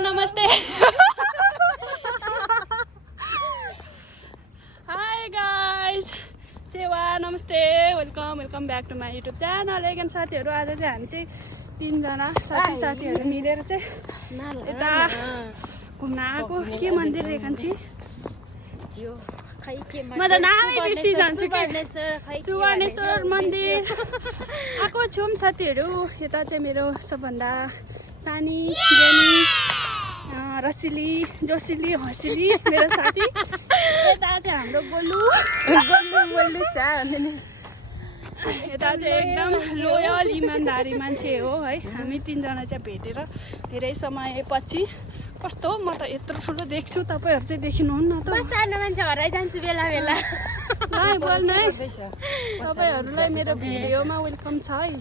नमस्ते high guys सेवा नमस्ते welcome back to my YouTube channel एकन साथीहरू आज चाहिँ हामी चाहिँ 3 जना साथीहरू मिलेर चाहिँ यता घुम्न आएको के मन्दिर रेखन्छी म त नामै बिर्सिजान्छु सुवर्णेश्वर मन्दिर आएको छौँ साथीहरू यता चाहिँ मेरो सबभन्दा सानी ज्ञानी रसिली जोसिली हँसिली मेरो साथी यता चाहिँ हाम्रो गोलु यता चाहिँ एकदम लोयल इमान्दारी मान्छे हो है हामी 3 जना चाहिँ भेटेर धेरै समयपछि कस्तो म त यत्रो ठुलो देख्छु तपाईहरु चाहिँ देखिनुहुन्न त म सानो मान्छे हराइ जान्छु बेला बेला ल बोल्नु है तपाईहरुलाई मेरो भिडियोमा वेलकम छ है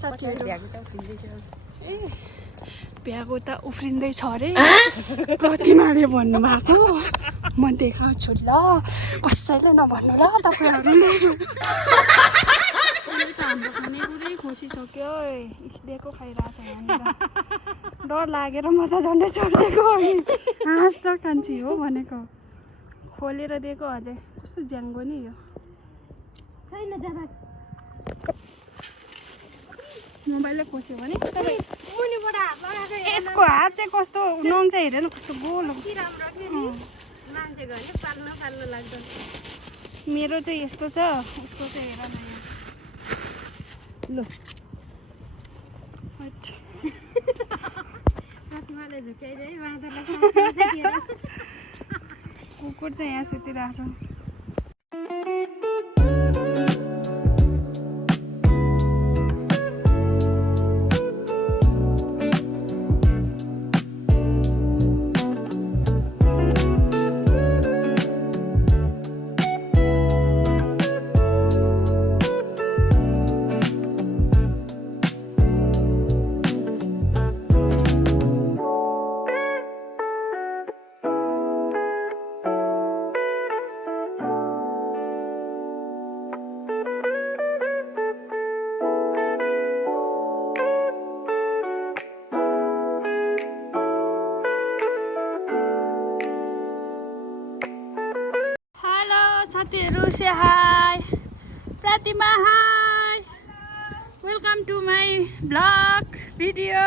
साथीहरु ए भ्यागो त उफ्रिँदै छ रे प्रतिमाले भन्नु भएको म देखाउँछु ल कसैले नभन्नु ल तपाईहरुले हाम्रो खानेकुरै खोसिसक्यो दिएको खाइरहेको छ यहाँनिर डर लागेर म त झन्डै चढेको हाँस्छ कान्छी हो भनेको खोलेर दिएको अझै कस्तो ज्याङ्गो नि यो छैन जाबा मोबाइलले खोस्यो भने मुनिबाट हात लगाएको यसको हात चाहिँ कस्तो नङ चाहिँ हेरेन कस्तो गोल के राम्रो के नि मान्छे घरले पाल्न लाग्छ मेरो चाहिँ यस्तो छ उसको चाहिँ हेर न ल प्रतिमाले झुक्याइदिए बाँदरलाई कुकुर चाहिँ यहाँ सुतिरहेको छ साथीहरु से hi Pratima hi welcome to my vlog video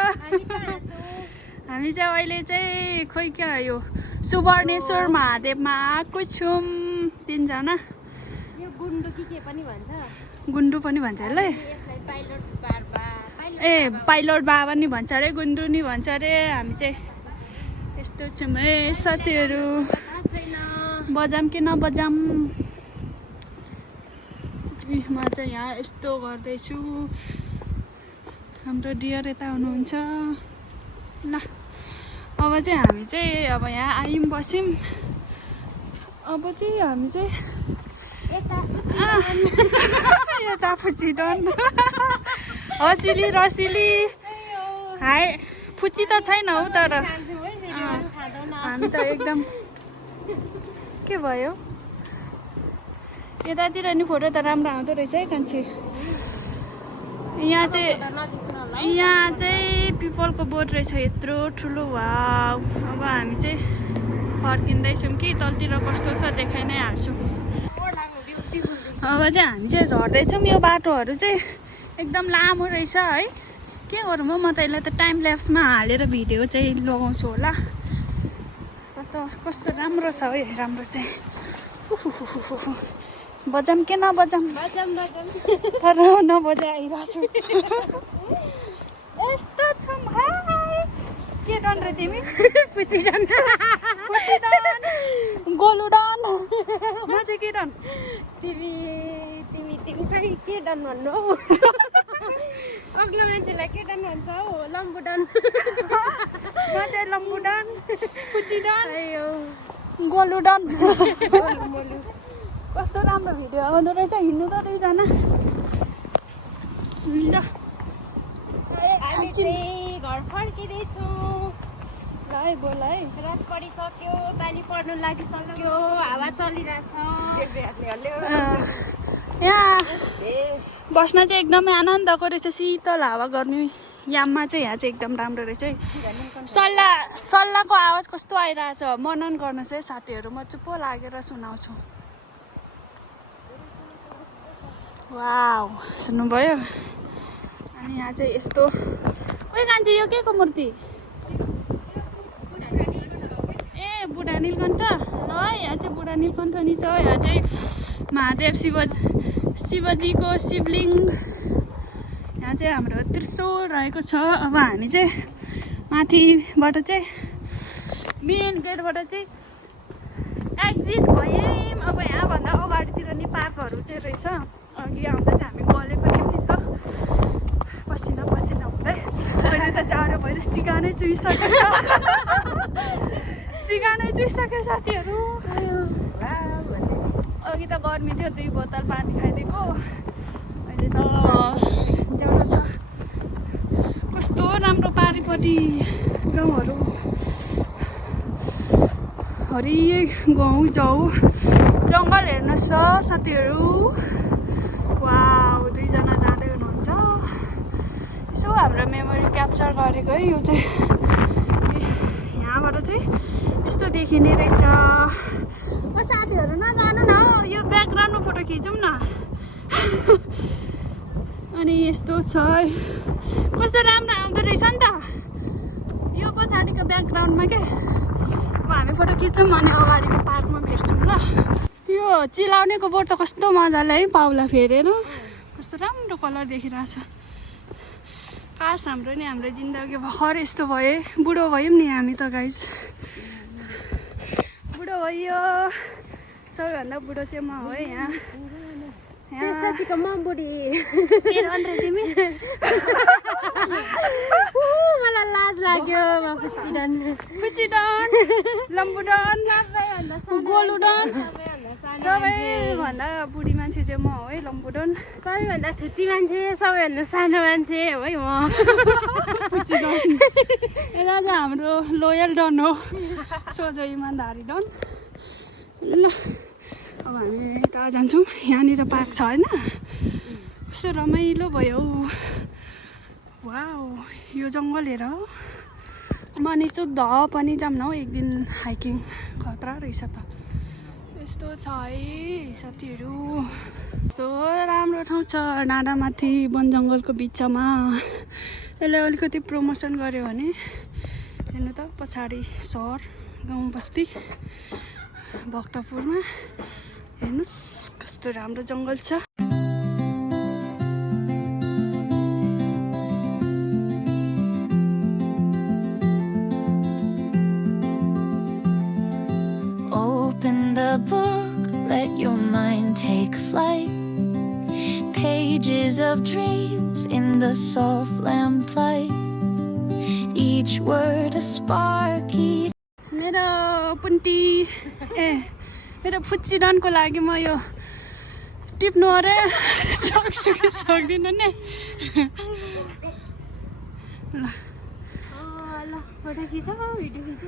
हामी चाहिँ अहिले चाहिँ खोइ क्या यो सुवर्णेश्वर महादेवमा आएको छौँ 3 जना यो गुन्डु के पनि भन्छ गुन्डु पनि भन्छ ल यसलाई पाइलट बाबा ए पाइलट बाबा नि भन्छ रे गुन्डु नि भन्छ रे हामी चाहिँ यस्तो छौँ है साथीहरु बजाम कि नबजाम म चाहिँ यहाँ यस्तो गर्दैछु हाम्रो डियर यता हुनुहुन्छ ल अब चाहिँ हामी चाहिँ अब यहाँ आयौँ बस्यौँ अब चाहिँ हामी चाहिँ यता फुचिडन हसिली रसिली हाय फुची त छैन हौ तर हामी त एकदम के भयो यतातिर नि फोटो त राम्रो आउँदो रहेछ है कान्छी यहाँ चाहिँ पिपलको बोट रहेछ यत्रो ठुलो वाउ अब हामी चाहिँ फर्किँदैछौँ कि तलतिर कस्तो छ देखाइ नै हाल्छु अब चाहिँ हामी चाहिँ झर्दैछौँ यो बाटोहरू चाहिँ एकदम लामो रहेछ है के गरौँ म त यसलाई त टाइम ल्याप्समा हालेर भिडियो चाहिँ लगाउँछु होला कस्तो राम्रो छ है राम्रो चाहिँ बजाम के नबजाम तर नबजा आइरहेको छु यस्तो छौँ हाई के डन रे तिमी पुचिडन गोलुडन म चाहिँ के डन तिमी खै के डन भन्नु हौ अग्लो मान्छेलाई के डन भन्छ हौ लम्बुडन म चाहिँ लम्बुडन पुचिडन गोलुडन कस्तो राम्रो भिडियो आउँदो रहेछ हिँड्नु त 2 जना हामी चाहिँ घर फर्किँदैछौँ ल है बोल है रात परिसक्यो पानी पर्नु लागिसक्यो हावा चलिरहेछ यहाँ बस्न चाहिँ एकदमै आनन्दको रहेछ शीतल हावा गर्मी याममा चाहिँ यहाँ चाहिँ एकदम राम्रो रहेछ है। सल्लाहको आवाज कस्तो आइरहेछ मनन गर्नुहोस् है साथीहरू, म चुप्पो लागेर सुनाउँछु। वाउ सुन्नुभयो। अनि यहाँ चाहिँ यस्तो ओइ कान्छी यो के को मूर्ति? ए बुढा नीलकण्ठ ल। यहाँ चाहिँ बुढा नीलकण्ठ नि छ। यहाँ चाहिँ महादेव शिवजीको शिवलिङ्ग। यहाँ चाहिँ हाम्रो त्रिशूल रहेको छ। अब हामी चाहिँ माथिबाट चाहिँ मेन गेटबाट चाहिँ एक्जिट भयौँ। अब यहाँभन्दा अगाडितिर नि पार्कहरू चाहिँ रहेछ। अघि आउँदा चाहिँ हामी गलेको थियौँ नि त, पसिना हुँदै। अहिले त जाडो भएर सिगानै चुइसक्यो साथीहरू। अघि त गर्मी थियो, 2 बोतल पानी खाइदिएको। अहिले त जाडो छ। कस्तो राम्रो पारिपट्टि गाउँहरू, हरियो गाउँ जाऊ जङ्गल हेर्नुहोस् साथीहरू। वाउ 2 जना जाँदै हुनुहुन्छ। यसो हाम्रो मेमोरी क्याप्चर गरेको है। यो चाहिँ यहाँबाट चाहिँ यस्तो देखिने रहेछ। साथीहरू नजानु न, यो ब्याकग्राउन्डमा फोटो खिचौँ न। अनि यस्तो छ, कस्तो राम्रो आउँदो रहेछ नि त यो पछाडिको ब्याकग्राउन्डमा क्या। अब हामी फोटो खिच्छौँ अनि अगाडिको पार्कमा भेट्छौँ ल। यो चिलाउनेको बोट त कस्तो मजाले है, पाउला फेरेर कस्तो राम्रो कलर देखिरहेछ। कास हाम्रो जिन्दगी भर्खर यस्तो भए। बुढो भयौँ नि हामी त गाइज, बुढो भयो। सबैभन्दा बुढो चाहिँ म हो है यहाँ। साथीको म बुढी तिमी मलाई लाज लाग्यो। पुचिडन लम्बुडन गोलुडन सबैभन्दा बुढी मान्छे चाहिँ म हो है, लम्बुडन। सबैभन्दा छुच्ची मान्छे, सबैभन्दा सानो मान्छे हो है म। यता चाहिँ हाम्रो लोयल डन हो, सोझो इमान्दारी डन। ल अब हामी यता जान्छौँ। यहाँनिर पार्क छ होइन, कस्तो रमाइलो भयो। वाउ यो जङ्गल हेर। म नि द पनि जाऊँ न हौ एक दिन, हाइकिङ खतरा रहेछ त। यस्तो छ है साथीहरू, यस्तो राम्रो ठाउँ छ डाँडामाथि वन जङ्गलको बिचमा। यसलाई अलिकति प्रमोसन गऱ्यो भने हेर्नु त पछाडि सहर गाउँ बस्ती भक्तपुरमा हेर्नुहोस् कस्तो राम्रो जङ्गल छ। Open the book, let your mind take flight. Pages of dreams in the soft lamplight. Each word a spark. मेरो पुन्टी मेरो फुच्चिडनको लागि म यो टिप्नु अरे सक्दिनँ नि। ल फोटो खिच, भिडियो खिच।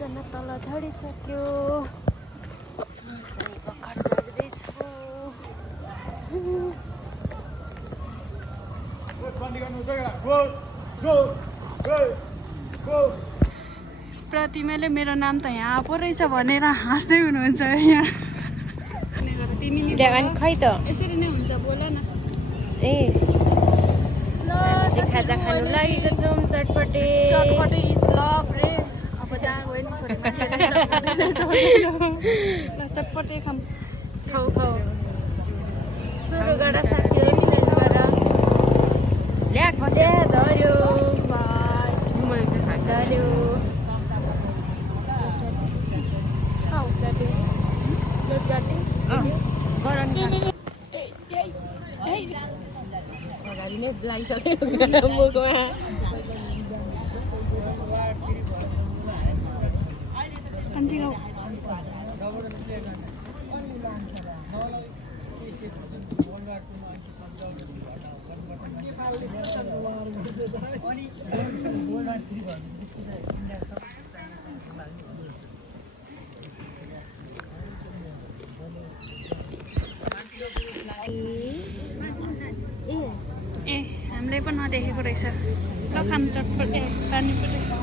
जना तल झरिसक्यो, म चाहिँ भर्खर झर्दैछु। प्रतिमाले मेरो नाम त यहाँ पो रहेछ भनेर हाँस्दै हुनुहुन्छ यहाँ। तिमी नि खै त यसरी नै हुन्छ, बोल न। ए ल खाजा खानु लागेको छौँ, चटपटे इज लभ रे। अब जहाँ गयो नि छोरी मान्छेले चटपटे खाऊ। सुरु गर साथीहरू, सेयर गर। ल्या खस्या धर्यो झर्यो। गरम अगाडि नै लागिसक्यो मुखमा कान्छीगाउँ ए हामीले पनि नदेखेको रहेछ ल खानु चटपट ए पानीपट्टि